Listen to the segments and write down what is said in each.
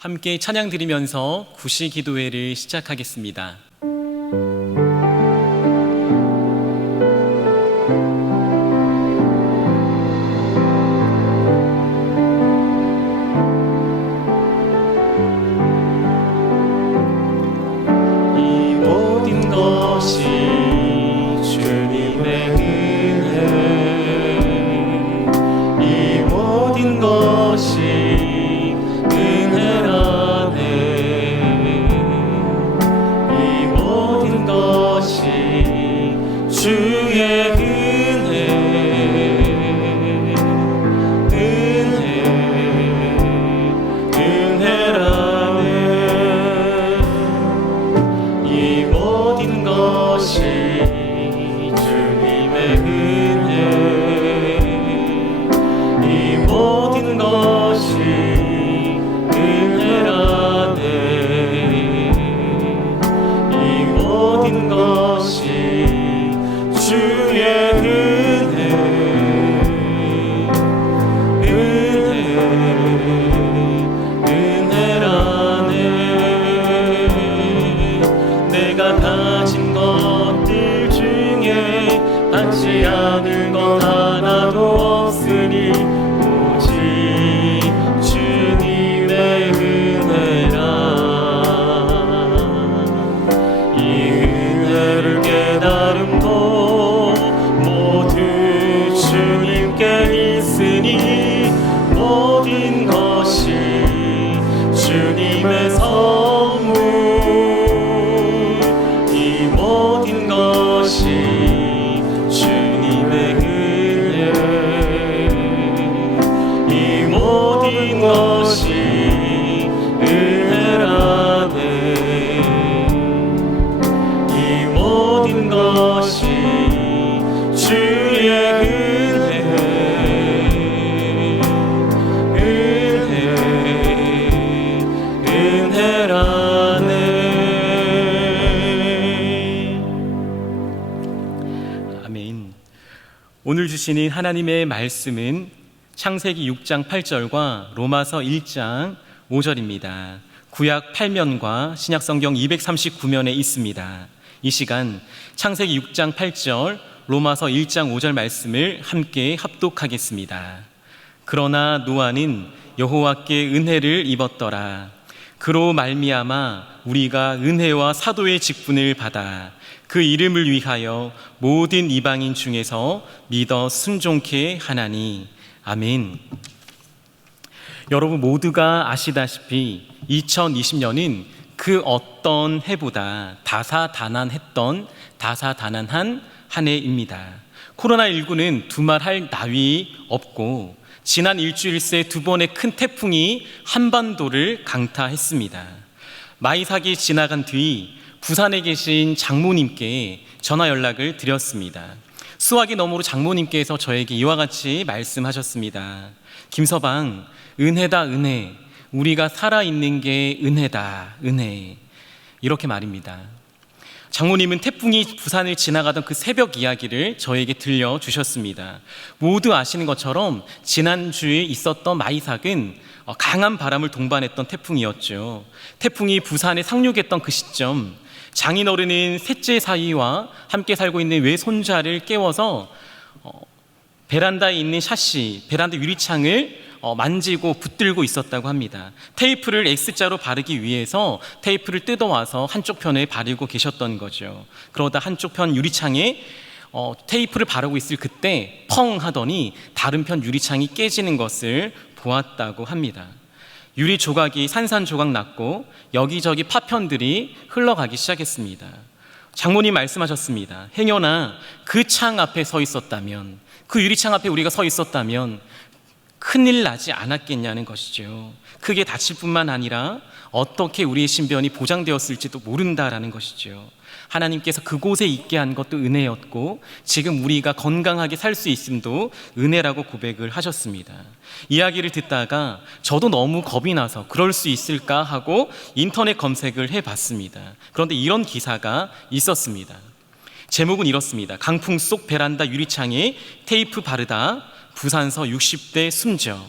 함께 찬양 드리면서 구시 기도회를 시작하겠습니다. 이 모든 것이 주님의 은혜, 이 모든 것이 주의 은혜, 은혜라네. 이 모든 것이 주님의 은혜, 이 모든 것이 은혜라네. 이 모든 것이 주의 은혜, 은혜라네. 내가 가진 것들 중에 받지 않은 것 하나도 없으니 오직 주님의 은혜라. 이 은혜를 깨달음도 주님께 있으니 모든 것이 주님의 선물, 이 모든 것이 주님의 은혜, 이 모든 것이 은혜라네. 이 모든 것이 주의 은혜라네. 아멘. 오늘 주시는 하나님의 말씀은 창세기 6장 8절과 로마서 1장 5절입니다. 구약 8면과 신약성경 239면에 있습니다. 이 시간 창세기 6장 8절, 로마서 1장 5절 말씀을 함께 합독하겠습니다. 그러나 노아는 여호와께 은혜를 입었더라. 그로 말미암아 우리가 은혜와 사도의 직분을 받아 그 이름을 위하여 모든 이방인 중에서 믿어 순종케 하나니. 아멘. 여러분 모두가 아시다시피 2020년은 그 어떤 해보다 다사다난한 한 해입니다. 코로나19는 두말할 나위 없고 지난 일주일 새 두 번의 큰 태풍이 한반도를 강타했습니다. 마이삭이 지나간 뒤 부산에 계신 장모님께 전화 연락을 드렸습니다. 수화기 너머로 장모님께서 저에게 이와 같이 말씀하셨습니다. 김서방, 은혜다 은혜. 우리가 살아있는 게 은혜다 은혜. 이렇게 말입니다. 장모님은 태풍이 부산을 지나가던 그 새벽 이야기를 저에게 들려주셨습니다. 모두 아시는 것처럼 지난주에 있었던 마이삭은 강한 바람을 동반했던 태풍이었죠. 태풍이 부산에 상륙했던 그 시점, 장인어른은 셋째 사위와 함께 살고 있는 외손자를 깨워서 베란다에 있는 샤시, 베란다 유리창을 만지고 붙들고 있었다고 합니다. 테이프를 X자로 바르기 위해서 테이프를 뜯어와서 한쪽 편에 바르고 계셨던 거죠. 그러다 한쪽 편 유리창에 테이프를 바르고 있을 그때 펑 하더니 다른 편 유리창이 깨지는 것을 보았다고 합니다. 유리 조각이 산산조각 났고 여기저기 파편들이 흘러가기 시작했습니다. 장모님 말씀하셨습니다. 행여나 그 창 앞에 서 있었다면, 그 유리창 앞에 우리가 서 있었다면 큰일 나지 않았겠냐는 것이죠. 크게 다칠 뿐만 아니라 어떻게 우리의 신변이 보장되었을지도 모른다라는 것이죠. 하나님께서 그곳에 있게 한 것도 은혜였고 지금 우리가 건강하게 살 수 있음도 은혜라고 고백을 하셨습니다. 이야기를 듣다가 저도 너무 겁이 나서 그럴 수 있을까 하고 인터넷 검색을 해봤습니다. 그런데 이런 기사가 있었습니다. 제목은 이렇습니다. 강풍 속 베란다 유리창에 테이프 바르다 부산서 60대 숨져.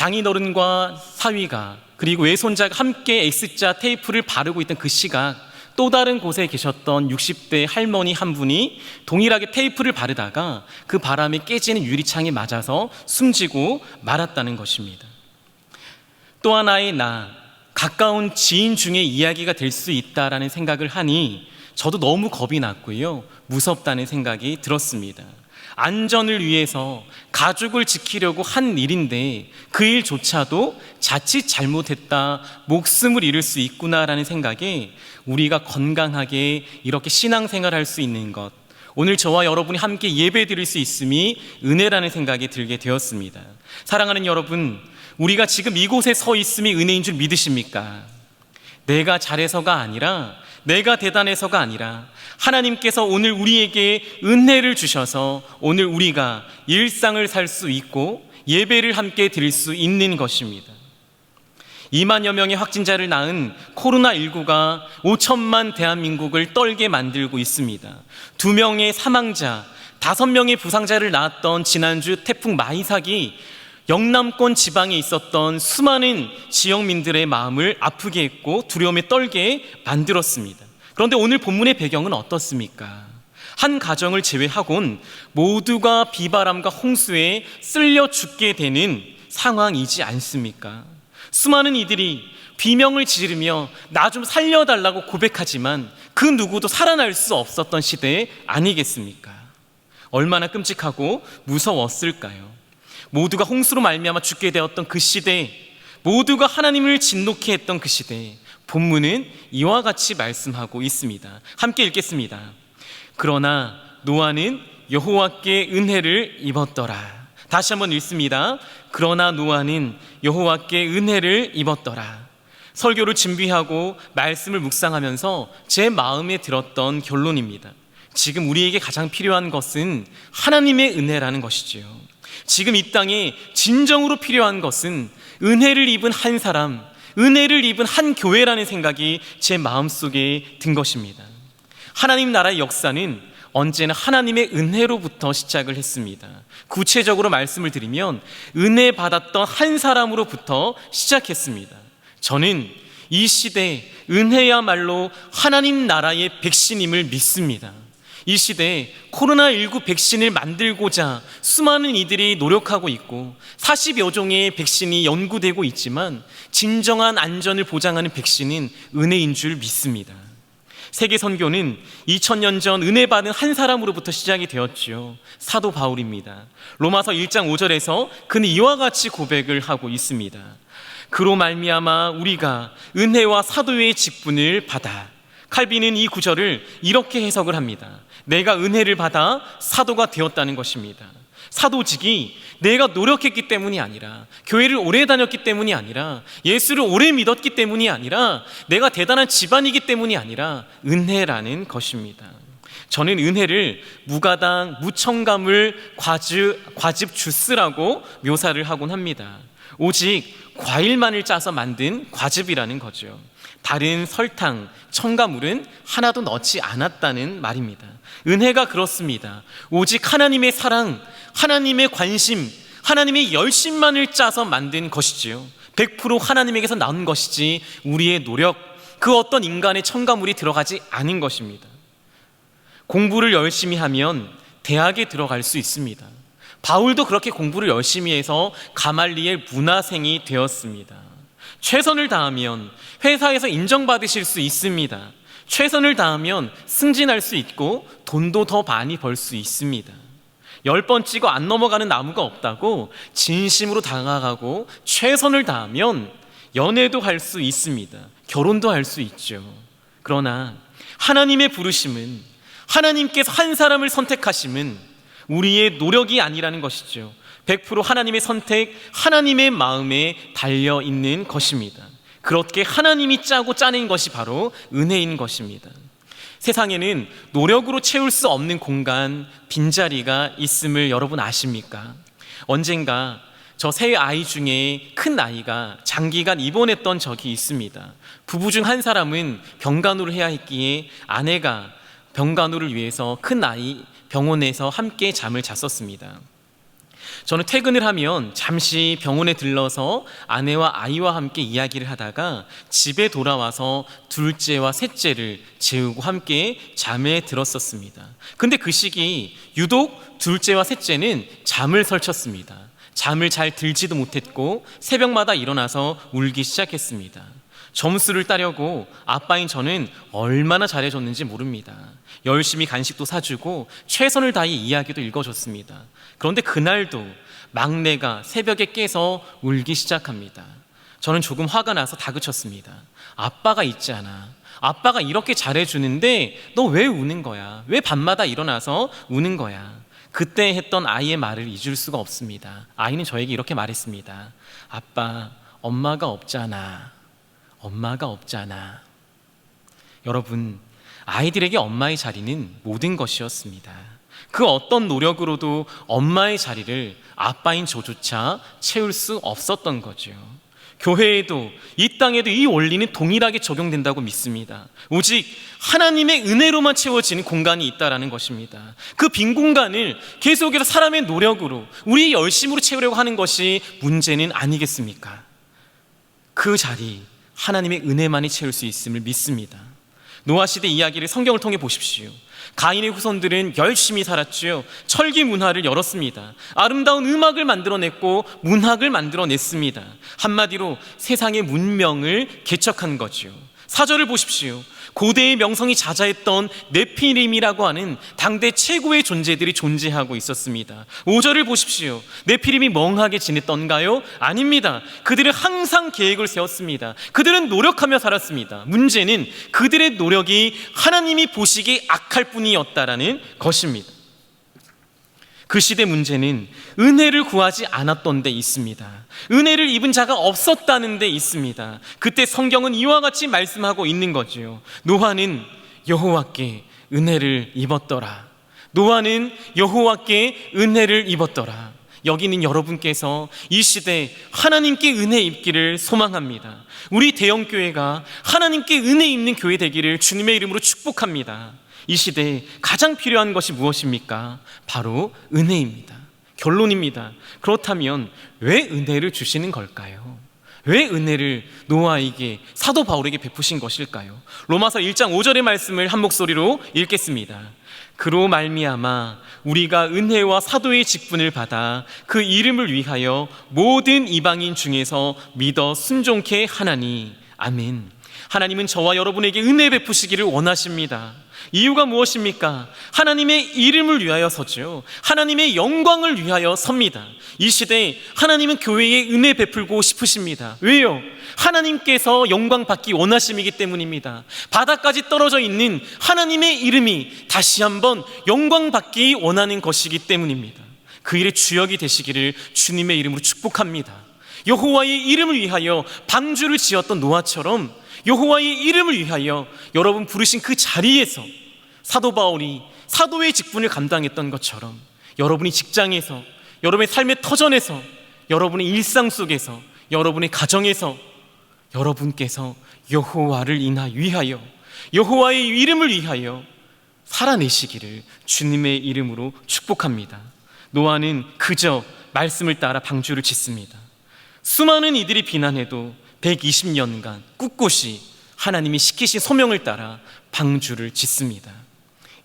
장인어른과 사위가 그리고 외손자가 함께 X자 테이프를 바르고 있던 그 시각, 또 다른 곳에 계셨던 60대 할머니 한 분이 동일하게 테이프를 바르다가 그 바람에 깨지는 유리창에 맞아서 숨지고 말았다는 것입니다. 또 하나의 가까운 지인 중에 이야기가 될 수 있다라는 생각을 하니 저도 너무 겁이 났고요, 무섭다는 생각이 들었습니다. 안전을 위해서 가족을 지키려고 한 일인데 그 일조차도 자칫 잘못했다 목숨을 잃을 수 있구나라는 생각에 우리가 건강하게 이렇게 신앙생활할 수 있는 것, 오늘 저와 여러분이 함께 예배 드릴 수 있음이 은혜라는 생각이 들게 되었습니다. 사랑하는 여러분, 우리가 지금 이곳에 서 있음이 은혜인 줄 믿으십니까? 내가 잘해서가 아니라, 내가 대단해서가 아니라 하나님께서 오늘 우리에게 은혜를 주셔서 오늘 우리가 일상을 살 수 있고 예배를 함께 드릴 수 있는 것입니다. 2만여 명의 확진자를 낳은 코로나19가 5천만 대한민국을 떨게 만들고 있습니다. 2명의 사망자, 5명의 부상자를 낳았던 지난주 태풍 마이삭이 영남권 지방에 있었던 수많은 지역민들의 마음을 아프게 했고 두려움에 떨게 만들었습니다. 그런데 오늘 본문의 배경은 어떻습니까? 한 가정을 제외하곤 모두가 비바람과 홍수에 쓸려 죽게 되는 상황이지 않습니까? 수많은 이들이 비명을 지르며 나 좀 살려달라고 고백하지만 그 누구도 살아날 수 없었던 시대 아니겠습니까? 얼마나 끔찍하고 무서웠을까요? 모두가 홍수로 말미암아 죽게 되었던 그 시대, 모두가 하나님을 진노케 했던 그 시대, 본문은 이와 같이 말씀하고 있습니다. 함께 읽겠습니다. 그러나 노아는 여호와께 은혜를 입었더라. 다시 한번 읽습니다. 그러나 노아는 여호와께 은혜를 입었더라. 설교를 준비하고 말씀을 묵상하면서 제 마음에 들었던 결론입니다. 지금 우리에게 가장 필요한 것은 하나님의 은혜라는 것이지요. 지금 이 땅에 진정으로 필요한 것은 은혜를 입은 한 사람, 은혜를 입은 한 교회라는 생각이 제 마음속에 든 것입니다. 하나님 나라의 역사는 언제나 하나님의 은혜로부터 시작을 했습니다. 구체적으로 말씀을 드리면 은혜 받았던 한 사람으로부터 시작했습니다. 저는 이 시대 은혜야말로 하나님 나라의 백신임을 믿습니다. 이 시대에 코로나19 백신을 만들고자 수많은 이들이 노력하고 있고 40여 종의 백신이 연구되고 있지만 진정한 안전을 보장하는 백신은 은혜인 줄 믿습니다. 세계 선교는 2000년 전 은혜 받은 한 사람으로부터 시작이 되었지요. 사도 바울입니다. 로마서 1장 5절에서 그는 이와 같이 고백을 하고 있습니다. 그로 말미암아 우리가 은혜와 사도의 직분을 받아. 칼빈은 이 구절을 이렇게 해석을 합니다. 내가 은혜를 받아 사도가 되었다는 것입니다. 사도직이 내가 노력했기 때문이 아니라, 교회를 오래 다녔기 때문이 아니라, 예수를 오래 믿었기 때문이 아니라, 내가 대단한 집안이기 때문이 아니라 은혜라는 것입니다. 저는 은혜를 무가당, 무첨가물, 과즙 주스라고 묘사를 하곤 합니다. 오직 과일만을 짜서 만든 과즙이라는 거죠. 다른 설탕, 첨가물은 하나도 넣지 않았다는 말입니다. 은혜가 그렇습니다. 오직 하나님의 사랑, 하나님의 관심, 하나님의 열심만을 짜서 만든 것이지요. 100% 하나님에게서 나온 것이지 우리의 노력, 그 어떤 인간의 첨가물이 들어가지 않은 것입니다. 공부를 열심히 하면 대학에 들어갈 수 있습니다. 바울도 그렇게 공부를 열심히 해서 가말리엘 문화생이 되었습니다. 최선을 다하면 회사에서 인정받으실 수 있습니다. 최선을 다하면 승진할 수 있고 돈도 더 많이 벌 수 있습니다. 10번 찍어 안 넘어가는 나무가 없다고 진심으로 다가가고 최선을 다하면 연애도 할 수 있습니다. 결혼도 할 수 있죠. 그러나 하나님의 부르심은, 하나님께서 한 사람을 선택하심은 우리의 노력이 아니라는 것이죠. 100% 하나님의 선택, 하나님의 마음에 달려있는 것입니다. 그렇게 하나님이 짜고 짜낸 것이 바로 은혜인 것입니다. 세상에는 노력으로 채울 수 없는 공간, 빈자리가 있음을 여러분 아십니까? 언젠가 저 세 아이 중에 큰 아이가 장기간 입원했던 적이 있습니다. 부부 중 한 사람은 병간호를 해야 했기에 아내가 병간호를 위해서 큰 아이 병원에서 함께 잠을 잤었습니다. 저는 퇴근을 하면 잠시 병원에 들러서 아내와 아이와 함께 이야기를 하다가 집에 돌아와서 둘째와 셋째를 재우고 함께 잠에 들었었습니다. 근데 그 시기 유독 둘째와 셋째는 잠을 설쳤습니다. 잠을 잘 들지도 못했고 새벽마다 일어나서 울기 시작했습니다. 점수를 따려고 아빠인 저는 얼마나 잘해줬는지 모릅니다. 열심히 간식도 사주고 최선을 다해 이야기도 읽어줬습니다. 그런데 그날도 막내가 새벽에 깨서 울기 시작합니다. 저는 조금 화가 나서 다그쳤습니다. 아빠가 있잖아. 아빠가 이렇게 잘해주는데 너 왜 우는 거야? 왜 밤마다 일어나서 우는 거야? 그때 했던 아이의 말을 잊을 수가 없습니다. 아이는 저에게 이렇게 말했습니다. 아빠, 엄마가 없잖아. 엄마가 없잖아. 여러분, 아이들에게 엄마의 자리는 모든 것이었습니다. 그 어떤 노력으로도 엄마의 자리를 아빠인 저조차 채울 수 없었던 거죠. 교회에도 이 땅에도 이 원리는 동일하게 적용된다고 믿습니다. 오직 하나님의 은혜로만 채워지는 공간이 있다라는 것입니다. 그 빈 공간을 계속해서 사람의 노력으로 우리의 열심으로 채우려고 하는 것이 문제는 아니겠습니까? 그 자리 하나님의 은혜만이 채울 수 있음을 믿습니다. 노아 시대 이야기를 성경을 통해 보십시오. 가인의 후손들은 열심히 살았지요. 철기 문화를 열었습니다. 아름다운 음악을 만들어냈고 문학을 만들어냈습니다. 한마디로 세상의 문명을 개척한 거죠. 4절을 보십시오. 고대의 명성이 자자했던 네피림이라고 하는 당대 최고의 존재들이 존재하고 있었습니다. 5절을 보십시오. 네피림이 멍하게 지냈던가요? 아닙니다. 그들은 항상 계획을 세웠습니다. 그들은 노력하며 살았습니다. 문제는 그들의 노력이 하나님이 보시기에 악할 뿐이었다라는 것입니다. 그 시대 문제는 은혜를 구하지 않았던 데 있습니다. 은혜를 입은 자가 없었다는 데 있습니다. 그때 성경은 이와 같이 말씀하고 있는 거지요. 노아는 여호와께 은혜를 입었더라. 노아는 여호와께 은혜를 입었더라. 여기 있는 여러분께서 이 시대 하나님께 은혜 입기를 소망합니다. 우리 대형교회가 하나님께 은혜 입는 교회 되기를 주님의 이름으로 축복합니다. 이 시대에 가장 필요한 것이 무엇입니까? 바로 은혜입니다. 결론입니다. 그렇다면 왜 은혜를 주시는 걸까요? 왜 은혜를 노아에게, 사도 바울에게 베푸신 것일까요? 로마서 1장 5절의 말씀을 한 목소리로 읽겠습니다. 그로 말미암아 우리가 은혜와 사도의 직분을 받아 그 이름을 위하여 모든 이방인 중에서 믿어 순종케 하나니. 아멘. 하나님은 저와 여러분에게 은혜 베푸시기를 원하십니다. 이유가 무엇입니까? 하나님의 이름을 위하여 서죠. 하나님의 영광을 위하여 섭니다. 이 시대에 하나님은 교회에 은혜 베풀고 싶으십니다. 왜요? 하나님께서 영광 받기 원하심이기 때문입니다. 바다까지 떨어져 있는 하나님의 이름이 다시 한번 영광 받기 원하는 것이기 때문입니다. 그 일의 주역이 되시기를 주님의 이름으로 축복합니다. 여호와의 이름을 위하여 방주를 지었던 노아처럼 여호와의 이름을 위하여 여러분 부르신 그 자리에서 사도 바울이 사도의 직분을 감당했던 것처럼 여러분이 직장에서, 여러분의 삶의 터전에서, 여러분의 일상 속에서, 여러분의 가정에서 여러분께서 여호와를 위하여, 여호와의 이름을 위하여 살아내시기를 주님의 이름으로 축복합니다. 노아는 그저 말씀을 따라 방주를 짓습니다. 수많은 이들이 비난해도 120년간 꿋꿋이 하나님이 시키신 소명을 따라 방주를 짓습니다.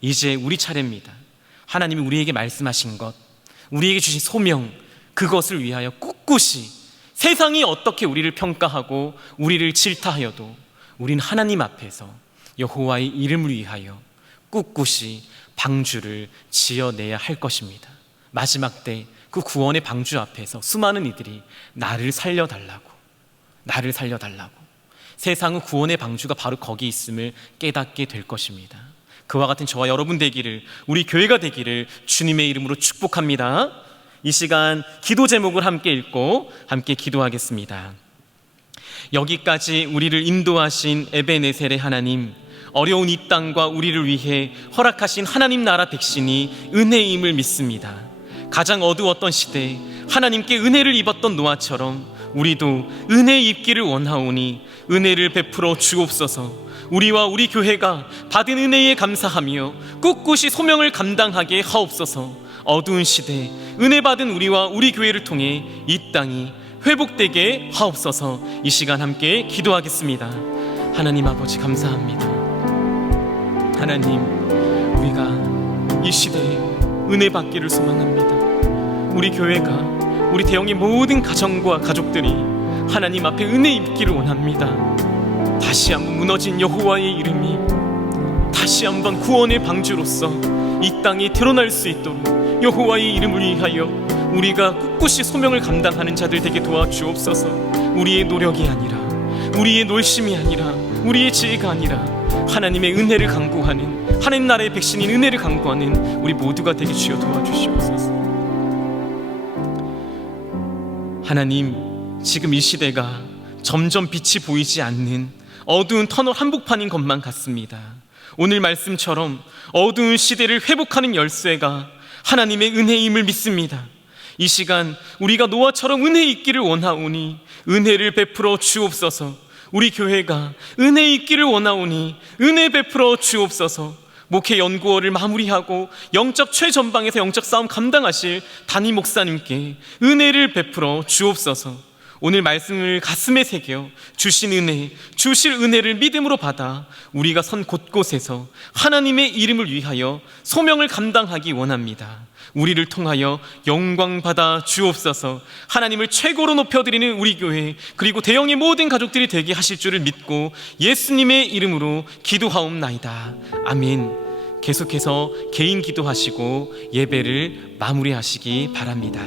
이제 우리 차례입니다. 하나님이 우리에게 말씀하신 것, 우리에게 주신 소명, 그것을 위하여 꿋꿋이 세상이 어떻게 우리를 평가하고 우리를 질타하여도 우린 하나님 앞에서 여호와의 이름을 위하여 꿋꿋이 방주를 지어내야 할 것입니다. 마지막 때 그 구원의 방주 앞에서 수많은 이들이 나를 살려달라고, 나를 살려달라고, 세상은 구원의 방주가 바로 거기 있음을 깨닫게 될 것입니다. 그와 같은 저와 여러분 되기를, 우리 교회가 되기를 주님의 이름으로 축복합니다. 이 시간 기도 제목을 함께 읽고 함께 기도하겠습니다. 여기까지 우리를 인도하신 에베네셀의 하나님, 어려운 이 땅과 우리를 위해 허락하신 하나님 나라 백신이 은혜임을 믿습니다. 가장 어두웠던 시대에 하나님께 은혜를 입었던 노아처럼 우리도 은혜 입기를 원하오니 은혜를 베풀어 주옵소서. 우리와 우리 교회가 받은 은혜에 감사하며 꿋꿋이 소명을 감당하게 하옵소서. 어두운 시대 은혜 받은 우리와 우리 교회를 통해 이 땅이 회복되게 하옵소서. 이 시간 함께 기도하겠습니다. 하나님 아버지 감사합니다. 하나님, 우리가 이 시대에 은혜 받기를 소망합니다. 우리 교회가, 우리 대형의 모든 가정과 가족들이 하나님 앞에 은혜 입기를 원합니다. 다시 한번 무너진 여호와의 이름이 다시 한번 구원의 방주로서 이 땅에 드러날 수 있도록 여호와의 이름을 위하여 우리가 꿋꿋이 소명을 감당하는 자들 되게 도와주옵소서. 우리의 노력이 아니라, 우리의 놀심이 아니라, 우리의 지혜가 아니라 하나님의 은혜를 강구하는, 하나님 나라의 백신인 은혜를 강구하는 우리 모두가 되게 주여 도와주시옵소서. 하나님, 지금 이 시대가 점점 빛이 보이지 않는 어두운 터널 한복판인 것만 같습니다. 오늘 말씀처럼 어두운 시대를 회복하는 열쇠가 하나님의 은혜임을 믿습니다. 이 시간 우리가 노아처럼 은혜 있기를 원하오니 은혜를 베풀어 주옵소서. 우리 교회가 은혜 있기를 원하오니 은혜 베풀어 주옵소서. 목회 연구원을 마무리하고 영적 최전방에서 영적 싸움 감당하실 담임 목사님께 은혜를 베풀어 주옵소서. 오늘 말씀을 가슴에 새겨 주신 은혜, 주실 은혜를 믿음으로 받아 우리가 선 곳곳에서 하나님의 이름을 위하여 소명을 감당하기 원합니다. 우리를 통하여 영광 받아 주옵소서. 하나님을 최고로 높여드리는 우리 교회, 그리고 대형의 모든 가족들이 되게 하실 줄을 믿고 예수님의 이름으로 기도하옵나이다. 아멘. 계속해서 개인 기도하시고 예배를 마무리하시기 바랍니다.